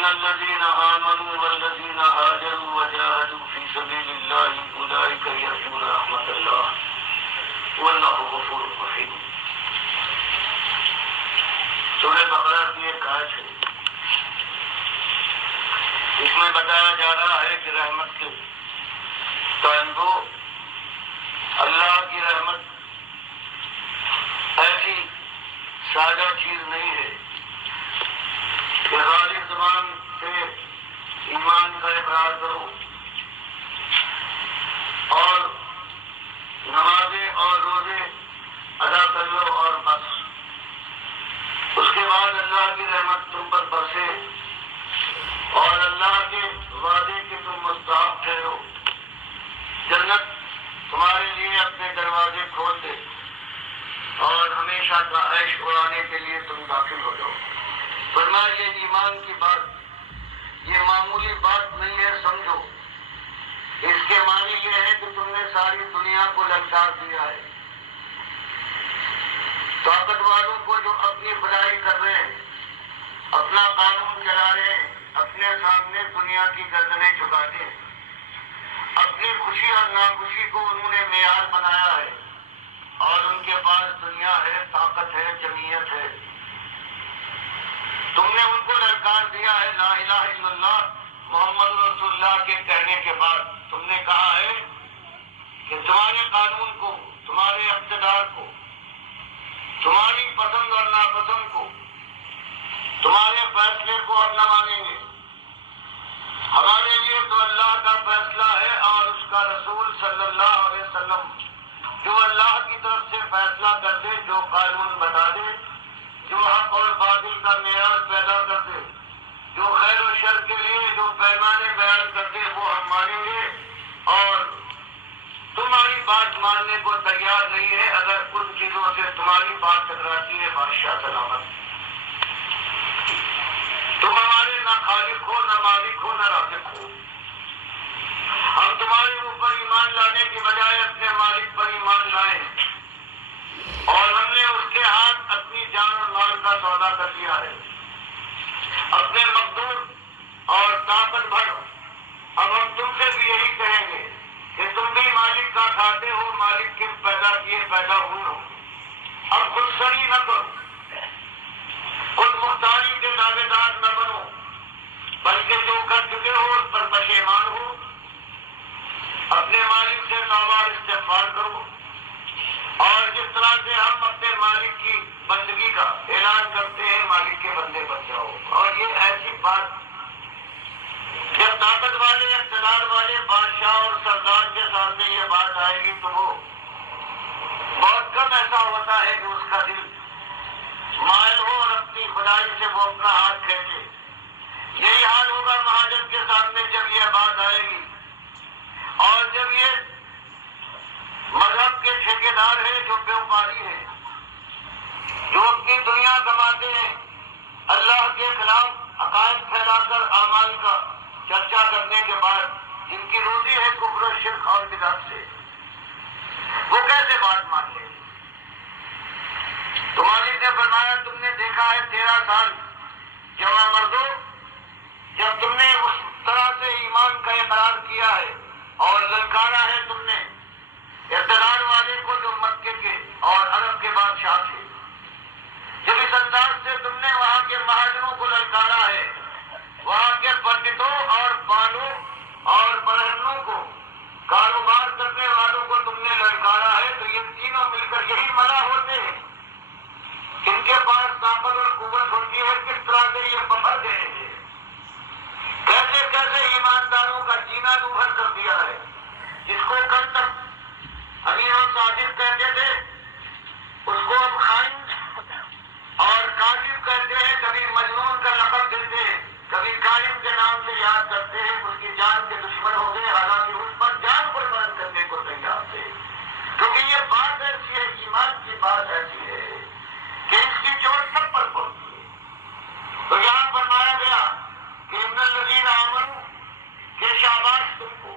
ان الذين آمنوا والذين هاجروا وجاهدوا في سبيل الله اولئك يرجون رحمة الله والله غفور رحيم. سورہ بقرہ کی ایک آیت ہے، اس میں بتایا جا رہا ہے کہ رحمت کے تنوع، اللہ کی رحمت ایسی سادہ چیز نہیں ہے کہ خالی زبان سے ایمان کا اقرار کرو اور نمازیں اور روزے ادا کر لو اور بس، اس کے بعد اللہ کی رحمت تم پر برسے اور اللہ کے وعدے کے تم مستحق ٹھہرو، جنت تمہارے لیے اپنے دروازے کھول دے اور ہمیشہ کا عیش اڑانے کے لیے تم داخل ہو جاؤ. فرمایا یہ ایمان کی بات یہ معمولی بات نہیں ہے، سمجھو اس کے معنی یہ ہے کہ تم نے ساری دنیا کو للکار دیا ہے. طاقت والوں کو جو اپنی بڑائی کر رہے ہیں، اپنا قانون چلا رہے ہیں، اپنے سامنے دنیا کی گردنیں جھکاتے ہیں، اپنی خوشی اور ناخوشی کو انہوں نے معیار بنایا ہے اور ان کے پاس دنیا ہے، طاقت ہے، جمعیت ہے. تم نے ان کو للکار دیا ہے لا الہ الا اللہ محمد رسول اللہ کے کہنے کے بعد. تم نے کہا ہے کہ تمہارے قانون کو، تمہارے اقتدار کو، تمہاری پسند اور ناپسند کو، تمہارے فیصلے کو ہم نہ مانیں گے. ہمارے لیے تو اللہ کا فیصلہ ہے اور اس کا رسول صلی اللہ علیہ وسلم جو اللہ کی طرف سے فیصلہ کر دے، جو قانون بتا دے، جو حق اور باطل کا معیار پیدا کر دے، جو خیر و شر کے لیے جو پیمانے بیان کر دے، وہ ہم مانیں گے. اور تمہاری بات ماننے کو تیار نہیں ہے اگر ان چیزوں سے تمہاری بات ٹکراتی ہے. بادشاہ سلامت، تم ہمارے نہ خالق ہو، نہ مالک ہو، نہ رازق ہو. ہم تمہارے اوپر ایمان لانے کی بجائے اپنے مالک پر ایمان لائیں اور ہم نے اس کے ہاتھ اپنی جان اور مال کا سودا کر دیا ہے. اپنے مقدور اور طاقت بھر اب ہم تم سے بھی یہی کہیں گے کہ تم بھی مالک کا کھاتے ہو، مالک کے پیدا کیے پیدا ہوئے ہو. اب خود سری نہ کرو، خود مختاری کے دعوے دار نہ بنو، بلکہ جو کر چکے ہو اس پر پشیمان ہو. اپنے مالک سے توبہ اور استغفار کرو اور جس طرح سے ہم اپنے مالک کی بندگی کا اعلان کرتے ہیں، مالک کے بندے بن جاؤ. اور یہ ایسی بات جب طاقت والے، اقتدار والے بادشاہ اور سردار کے سامنے یہ بات آئے گی تو وہ بہت کم ایسا ہوتا ہے کہ اس کا دل مائل ہو اور اپنی خدائی سے وہ اپنا ہاتھ کھینچے. یہی حال ہوگا مہاجن کے سامنے جب یہ بات آئے گی. اور جب یہ مذہب کے ٹھیکیدار ہیں جو بیوپاری ہیں، جو اپنی دنیا کماتے ہیں، اللہ کے خلاف عقائد پھیلا کر اعمال کا چرچا کرنے کے بعد جن کی روزی ہے کفر و شرک اور بدعت سے، وہ کیسے بات مان لیں؟ تمہاری نے فرمایا تم نے دیکھا ہے 13 سال جوان مردوں، جب تم نے اس طرح سے ایمان کا اقرار کیا ہے اور للکارا ہے تم نے اقتدار والے کو جو مکے کے اور عرب کے بادشاہ تھے، جب اس انداز سے تم نے وہاں کے مہاجروں کو للکارا ہے، وہاں کے پنڈتوں اور بالوں اور برہنوں کو، کاروبار کرنے والوں کو تم نے للکارا ہے، تو یہ تینوں مل کر یہی منع ہوتے ہیں. ان کے پاس طاقت اور قوت ہوتی ہے، کس طرح سے یہ بفر گئے ہیں، کیسے کیسے ایمانداروں کا جینا دوبھر کر دیا ہے. جس کو کل تک امیر و صادق کہتے تھے اس کو اب خائن اور کاذب کہتے ہیں، کبھی مجنون کا لقب دیتے ہیں، کبھی قائم کے نام سے یاد کرتے ہیں. اس کی جان کے دشمن ہو گئے، حالانکہ اس پر جان قربان کرنے کو تیار تھے. کیونکہ یہ بات ایسی ہے، ایمان کی بات ایسی ہے کہ اس کی چوٹ سب پر پڑتی ہے. تو یہاں فرمایا گیا کہ ان الذین آمنوا کہ شاباش تم کو،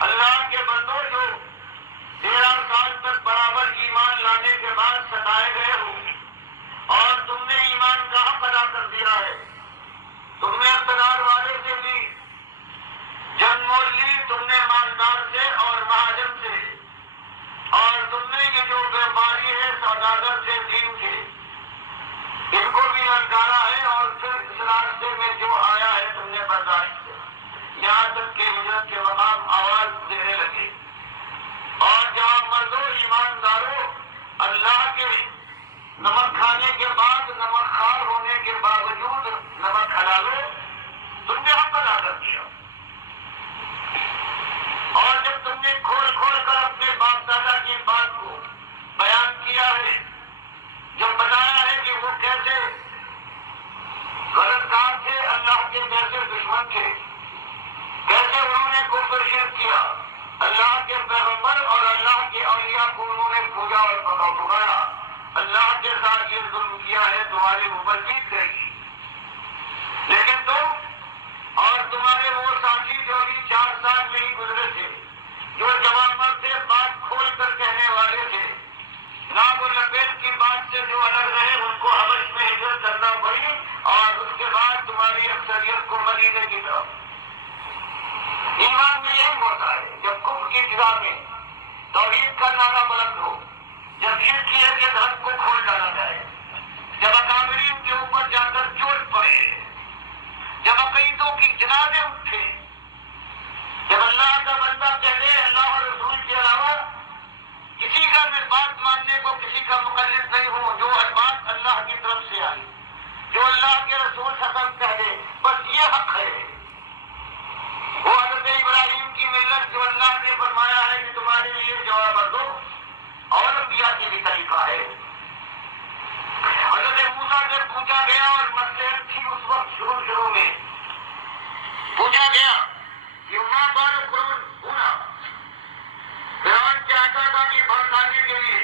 اللہ کے بندوں جو 13 سال تک برابر ایمان لانے کے بعد ستائے گئے ہو اور تم نے ایمان کا حق ادا کر دیا ہے. تم نے اقتدار والے سے لی، جنگ مول لی تم نے مالدار سے اور مہاجن سے، اور تم نے یہ جو بیپاری ہے سوداگر سے دین کے، ان کو بھی للکارا ہے، اور پھر اس راستے میں جو آیا ہے تم نے برداشت کیا، یہاں تک کہ ہجرت کے مقام آواز دینے لگے۔ اور جہاں مردوں ایمانداروں اللہ کے نمک کھانے کے بعد نمک خوار ہونے کے باوجود نمک حلالو، تم نے حق ادا کر دیا۔ اور جب تم نے کھول کھول کر اپنے باپ دادا کی بات کو بیان کیا ہے، جب بتایا ہے کہ وہ کیسے غلط کام تھے، اللہ کے کیسے دشمن تھے، کیسے انہوں نے کفر شرک کیا، اللہ کے پیغمبر اور اللہ کے اولیاء کو انہوں نے پوجا اور پکارا، اللہ کے ساتھ یہ ظلم کیا ہے، تمہارے اوپر بیت گئی۔ لیکن تم اور تمہارے وہ ساتھی جو بھی 4 سال میں ہی گزرے تھے، جو جوان مرد سے بات کھول کر کہنے والے تھے، ناب و لپیٹ کی بات سے جو الگ رہے، ان کو حبش میں ہجرت کرنا پڑی، اور اس کے بعد تمہاری اکثریت کو مدینے کی طرف۔ ایمان میں یہی ہوتا ہے، جب کفر کی فضا میں توحید کا نعرہ بلند ہو، جب شرکیت کے دھڑ کو کھول ڈالا جائے، جب اکابرین کے اوپر جا کر چوٹ پڑے، جب عقیدوں کی جنازے اٹھے، جب اللہ کا بندہ کہہ دے اللہ اور رسول کے علاوہ کسی کا میں بات ماننے کو کسی کا مقلد نہیں ہوں، جو بات اللہ کی طرف سے آئی، جو اللہ کے رسول صلی اللہ علیہ وسلم کہہ دے، بس یہ حق ہے۔ وہ حضرت ابراہیم کی ملت جو اللہ نے فرمایا ہے کہ تمہارے لیے جواب مردو اور انبیاء کی بھی طریقہ ہے۔ حضرت موسیٰ سے پوچھا گیا، اور مسئلہ تھی اس وقت شروع میں پوچھا گیا کہ ماں بال قرون ہونا، فرعون چاہتا تھا کہ بھڑکانے کے لیے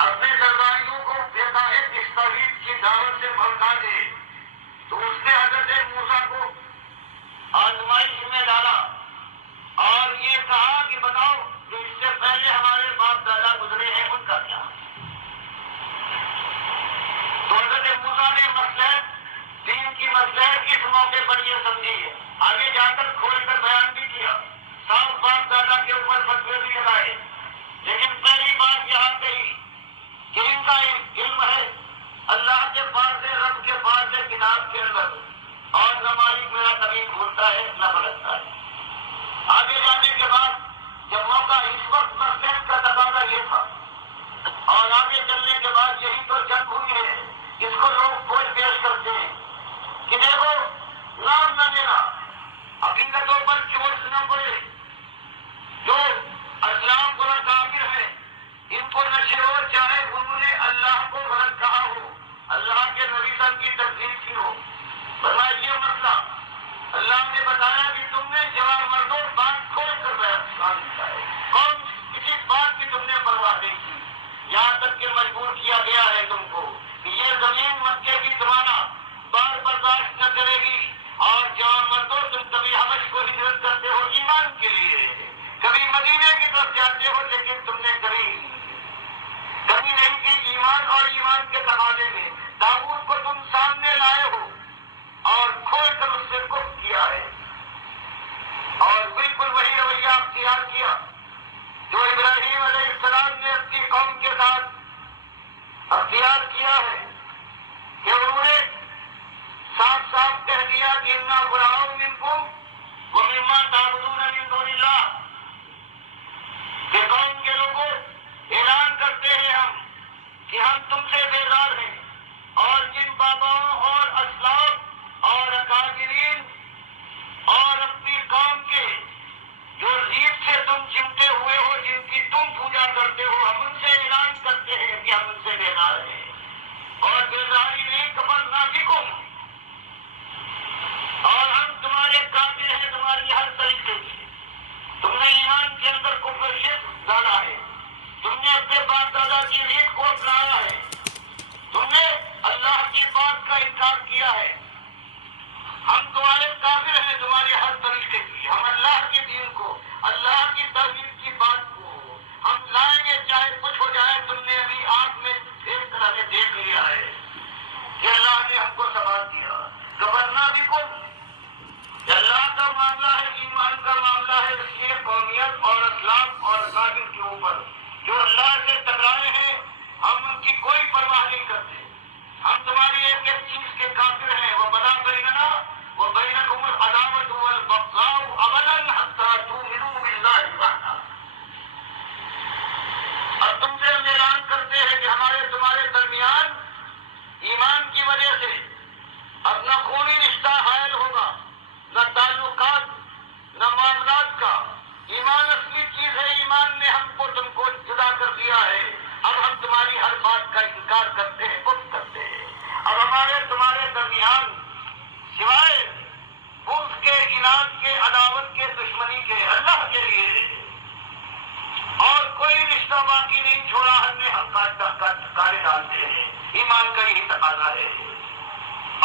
اپنے درباریوں کو بقائد اس توحید کی دعوت سے بھڑکا دے، تو اس نے حضرت موسیٰ کو آزمائش میں ڈالا اور یہ کہا کہ بتاؤ کہ اس سے پہلے ہمارے باپ دادا گزرے ہیں، ان کا کیا؟ تو حضرت موسیٰ نے مصلحت دین کی مصلحت اس موقع پر یہ سمجھی ہے، آگے جا کر کھول کر بیان بھی کیا، صاحب باپ دادا کے اوپر فتوے بھی لگائے، لیکن پہلی بات یہاں کہی کہ ان کا علم ہے اللہ کے پاس ہے، رب کے پاس ہے، کتاب کے اندر، اور ہماری میرا کبھی بھولتا ہے نہ بلکتا ہے۔ آگے جانے کے بعد جب موقع اس وقت مصلحت کا تقاضا یہ تھا، اور آگے چلنے کے بعد یہی تو جنگ ہوئی ہے، جس کو لوگ بوجھ پیش کرتے ہیں کہ دیکھو نام نہ لینا، عقیدتوں پر چوٹ نہ پڑے، جو اسلام کو کافر ہے ان کو نہ چھوڑ، چاہے انہوں نے اللہ کو غلط کہا ہو، اللہ کے نبی صلی اللہ علیہ وسلم کی تکذیب کی ہو۔ فرمایا یہ مسئلہ اللہ نے بتایا کہ تم نے جوان مردوں بات کھول کر بیان کیا ہے، کون کسی بات کی تم نے پرواہ نہیں کی، یہاں تک کہ مجبور کیا گیا ہے تم کو کہ یہ زمین مکے کی زمانہ بار برداشت نہ کرے گی، اور جوان مردوں تم کبھی حبش کو ہجرت کرتے ہو ایمان کے لیے، کبھی مدینے کی طرف جاتے ہو، لیکن تم نے کبھی نہیں کی ایمان اور ایمان کے تقاضے میں۔ داؤد کو تم سامنے لائے ہو اور کھول کر اس سے کفر کیا ہے، اور بالکل وہی رویہ اختیار کیا جو ابراہیم علیہ السلام نے اپنی قوم کے ساتھ اختیار کیا ہے، کہ انہوں نے صاف صاف کہہ دیا کہ انا براء منکم ومما تعبدون من دون اللہ، کہ قوم کے لوگوں اعلان کرتے ہیں ہم کہ ہم تم سے بیزار ہیں، اور جن باباؤں اور اسلاف اور اکابرین اور اپنی قوم کے جو ریت سے تم چمٹے ہوئے ہو، جن کی تم پوجا کرتے ہو، ہم ان سے اعلان کرتے ہیں کہ ہم ان سے بیزار ہیں، اور بیزاری نہیں کفرنا بکم، اور ہم تمہارے کافر ہیں تمہاری ہر طریقے سے، تم نے ایمان کے اندر کفر شرک ڈالا ہے، تم نے اپنے باپ دادا کی ریت کو اپنایا ہے، تم نے اللہ کی بات کا انکار کیا ہے، ہم تمہارے کافر ہیں تمہارے ہر طریقے کی، ہم اللہ کے دین کو، اللہ کی توحید کی بات کو ہم لائیں گے چاہے کچھ ہو جائے۔ تم نے ابھی آنکھ میں دیکھ کر ہمیں دیکھ لیا ہے کہ اللہ نے ہم کو سنبھال دیا، کفن العداوة والبغضاء أبدا حتى تؤمنوا بالله وحده. اور تم سے ہم اعلان کرتے ہیں کہ ہمارے تمہارے درمیان ایمان کی وجہ سے اب نہ خونی رشتہ حائل ہوگا، نہ تعلقات، نہ معاملات کا. ایمان اصلی چیز ہے. ایمان نے ہم کو تم کو جدا کر دیا ہے. اب ہم تمہاری ہر بات کا انکار کرتے ہیں، کفر کرتے ہیں. اب ہمارے تمہارے درمیان سوائے بغض کے، عناد کے، عداوت کے، دشمنی کے، اللہ کے لیے اور کوئی رشتہ باقی نہیں چھوڑا. ہم نے حق کارے ڈالتے ہیں. ایمان کا یہی تقاضا ہے.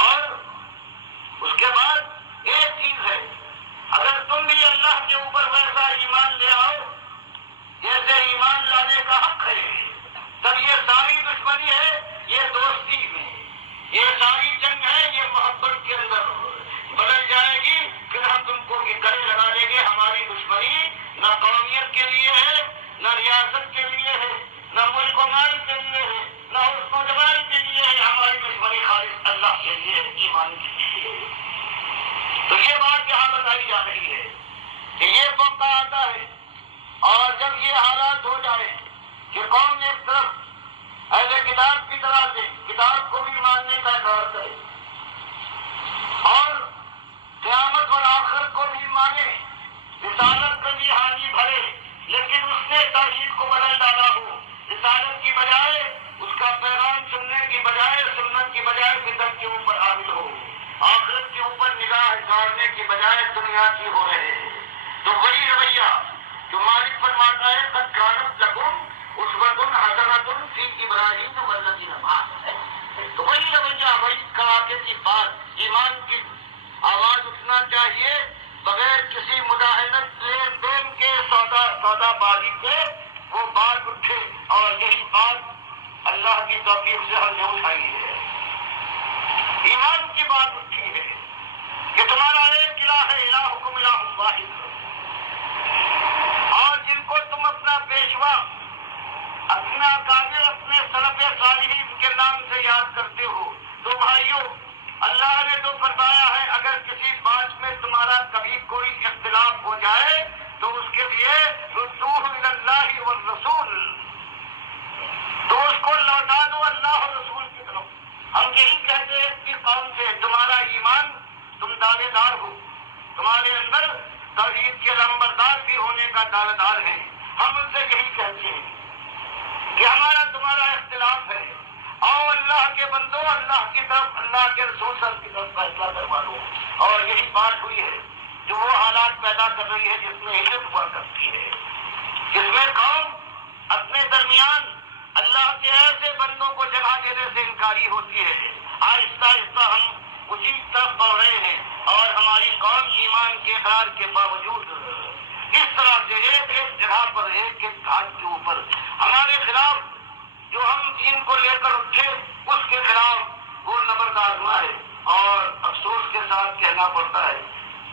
اور اس کے بعد ایک چیز ہے، اگر تم بھی اللہ کے اوپر ویسا ایمان لے آؤ جیسے ایمان لانے کا حق ہے، تب یہ ساری دشمنی ہے، یہ دوستی میں، یہ ساری جنگ ہے، یہ محبت کے اندر بدل جائے گی. پھر ہم تم کو گلے لگا لیں گے. ہماری دشمنی نہ قومیت کے لیے ہے، نہ ریاست کے لیے ہے، نہ ملک و مال کے لیے ہے، نہ حسن و جمال کے لیے ہے. ہماری دشمنی خالص اللہ کے لیے، ایمان کے لیے. تو یہ بات یہاں بتائی جا رہی ہے کہ یہ موقع آتا ہے، اور جب یہ حالات ہو جائے کہ قوم ایک طرف اہل کتاب کی طرح سے کتاب کو بھی ماننے کا اقرار کرے اور قیامت اور آخرت کو بھی مانے، رسالت کا بھی حامی بھرے، لیکن اس نے توحید کو بدل ڈالا ہو. رسالت کی بجائے، اس کا پیغام سننے کی بجائے، سنت کی بجائے بدعت کے اوپر عامل ہو، آخرت کے اوپر نگاہ ڈالنے کی بجائے دنیا کی ہو رہے ہیں. تو وہی رویہ جو مالک فرماتا ہے قد کانت لکم اسوۃ حسنۃ فی ابراہیم والذین معہ. تو وہی رویہ، وہی کڑاکے کی بات، ایمان کی آواز اٹھنا چاہیے بغیر کسی مداہنت، لین دین کے، سودا بازی کے. وہ بات اٹھے، اور یہی بات اللہ کی توفیق سے ہم نے اٹھائی ہے. ایمان کی بات اٹھی ہے کہ تمہارا ایک الہ ہے، الہکم الہ واحد. اور جن کو تم اپنا پیشوا، اپنا کابر، اپنے سلف صالحین کے نام سے یاد کرتے ہو، تو بھائیو اللہ نے تو فرمایا ہے اگر کسی بات میں تمہارا کبھی کوئی اختلاف ہو جائے تو اس کے لیے ردوہ الی اللہ والرسول، تو اس کو لوٹا دو اللہ اور رسول کی طرف. ہم یہی کہتے ہیں کہ قوم سے تمہارا ایمان، تم دعوے دار ہو، تمہارے اندر توحید کے لمبردار بھی ہونے کا دعوے دار ہے. ہم ان سے یہی کہتے ہیں کہ ہمارا تمہارا اختلاف ہے، اور اللہ کے بندو اللہ کی طرف، اللہ کے رسول صلی اللہ علیہ وسلم کی طرف فیصلہ کروا دو. اور یہی بات ہوئی ہے جو وہ حالات پیدا کر رہی ہے جس میں ہجرت ہوا کرتی ہے، جس میں قوم اپنے درمیان اللہ کے ایسے بندوں کو جگہ دینے سے انکاری ہوتی ہے. آہستہ آہستہ ہم اسی طرف بڑھ رہے ہیں، اور ہماری قوم ایمان کے اقرار کے باوجود اس طرح سے ایک ایک جگہ پر، ایک ایک گھاٹ کے اوپر ہمارے خلاف جو ہم دین کو لے کر اٹھے اس کے خلاف وہ نبردار ہوا ہے. اور افسوس کے ساتھ کہنا پڑتا ہے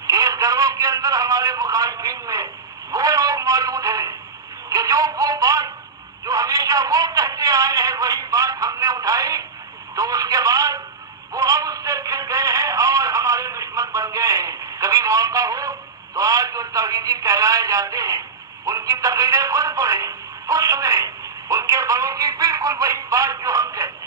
کہ اس گروہ کے اندر ہمارے مخالفین میں وہ لوگ موجود ہیں کہ جو وہ بات جو ہمیشہ وہ کہتے آئے ہیں وہی بات ہم نے اٹھائی، تو اس کے بعد وہ اب اس سے پھر گئے ہیں اور ہمارے دشمن بن گئے ہیں. کبھی موقع ہو تو آج جو توحیدی کہلائے جاتے ہیں ان کی تقریریں خود پڑھیں، خود سنیں، ان کے بڑوں کی بالکل وہی بات جو ہم کہتے ہیں